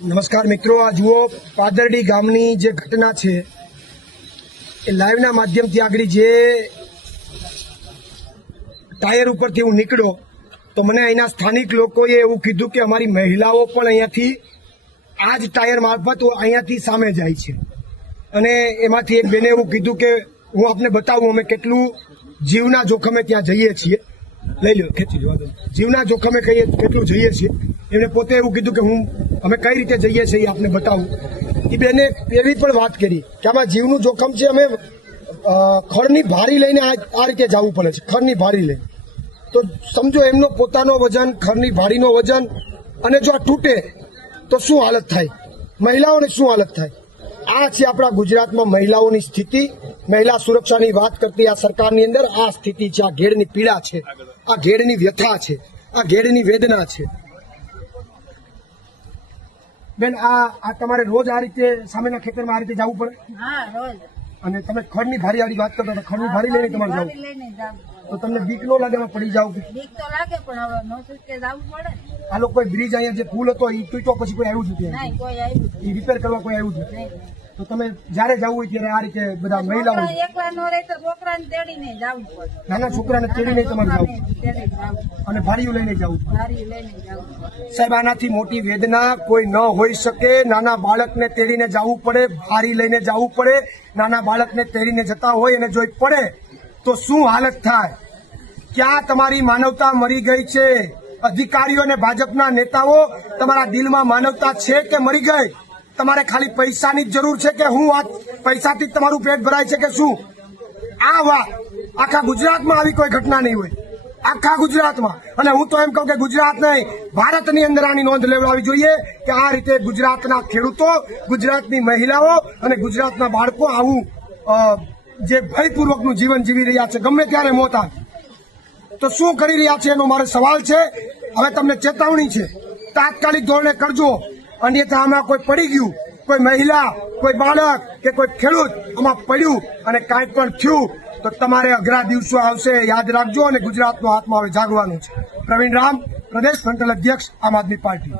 નમસ્કાર મિત્રો, આ જુઓ પાદરડી ગામની જે ઘટના છે એ લાઈવના માધ્યમથી આગળ જે ટાયર ઉપરથી હું નીકળ્યો તો મને અહીંના સ્થાનિક લોકોએ એવું કીધું કે અમારી મહિલાઓ પણ અહીંયાથી આ જ ટાયર મારફત અહીંયાથી સામે જાય છે અને એમાંથી એક બેને એવું કીધું કે હું આપને બતાવું અમે કેટલું જીવના જોખમે ત્યાં જઈએ છીએ. લઈ લો, ખેંચી લો. જીવના જોખમે કેટલું જઈએ છીએ. એમણે પોતે એવું કીધું કે અમે કઈ રીતે જઈએ છીએ એ આપને બતાવું. એ બેને એવી પણ વાત કરી કે આમાં જીવનું જોખમ છે, અમે ખડની ભારી લઈને આ રીતે જવું પડે છે, ખડની ભારી લઈને. તો સમજો એમનો પોતાનો વજન, ખડની ભારીનો વજન, અને જો આ તૂટે તો શું હાલત થાય, મહિલાઓની શું હાલત થાય. આ છે આપણા ગુજરાતમાં મહિલાઓની સ્થિતિ. મહિલા સુરક્ષાની વાત કરતી આ સરકારની અંદર આ સ્થિતિ છે. આ ઘેડની પીડા છે, આ ઘેડની વ્યથા છે, આ ઘેડની વેદના છે. બેન, આ તમારે રોજ આ રીતે સામેના ખેતરમાં આ રીતે જવું પડે? હા, રોજ. અને તમે ખડની ભારી વાળી વાત કરતા હતા, ખડની ભારી લઈને તમારે જવું, તો તમને બીક ન લાગે એમાં પડી જાવ? બીક તો લાગે, પણ હવે નો છૂટકે જવું પડે. આ લોકો બ્રિજ અહીંયા જે પુલ હતો એ તૂટ્યો પછી કોઈ આવ્યું જ નથી, નહીં, કોઈ આવ્યું એ રિપેર કરવા કોઈ આવ્યું જ નથી. નહીં. તો તમે જયારે જવું હોય ત્યારે આ રીતે બધા મહિલાઓ, એકલા નો રહે તો છોકરાને તેડીને જવું પડે. નાના છોકરાને તેડીને તમારે જવું તેડીને જવું, અને ભારીઓ લઈને જવું. ગાડી લઈને જવું. સાહેબ, આનાથી મોટી વેદના કોઈ ન હોઈ શકે. નાના બાળકને તેડીને જવું પડે, ભારી લઈને જવું પડે. નાના બાળકને તેડીને જતા હોય અને જો પડે તો શું હાલત થાય? ક્યાં તમારી માનવતા મરી ગઈ છે? અધિકારીઓ અને ભાજપના નેતાઓ, તમારા દિલમાં માનવતા છે કે મરી ગઈ? તમારે ખાલી પૈસાની જ જરૂર છે કે હું આ પૈસાથી જ તમારું પેટ ભરાય છે કે શું? આ વાત આખા ગુજરાતમાં આવી કોઈ ઘટના નહીં હોય, આખા ગુજરાતમાં. અને હું તો એમ કહું કે ગુજરાત નહીં, ભારતની અંદર આની નોંધ લેવડાવવી જોઈએ કે આ રીતે ગુજરાતના ખેડૂતો, ગુજરાતની મહિલાઓ અને ગુજરાતના બાળકો આવું જે ભયપૂર્વકનું જીવન જીવી રહ્યા છે, ગમે ત્યારે મોત આવે તો શું કરી રહ્યા છે એનો મારો સવાલ છે. હવે તમને ચેતવણી છે, તાત્કાલિક ધોરણે કરજો. અન્યથા આમાં કોઈ પડી ગયું, કોઈ મહિલા, કોઈ બાળક કે કોઈ ખેડૂત આમાં પડ્યું અને કાંઈ પણ થયું તો તમારે અઘરા દિવસો આવશે, યાદ રાખજો. અને ગુજરાતનો આત્મા હવે જાગવાનું છે. પ્રવીણ રામ, પ્રદેશ ફ્રન્ટલ અધ્યક્ષ, આમ આદમી પાર્ટી.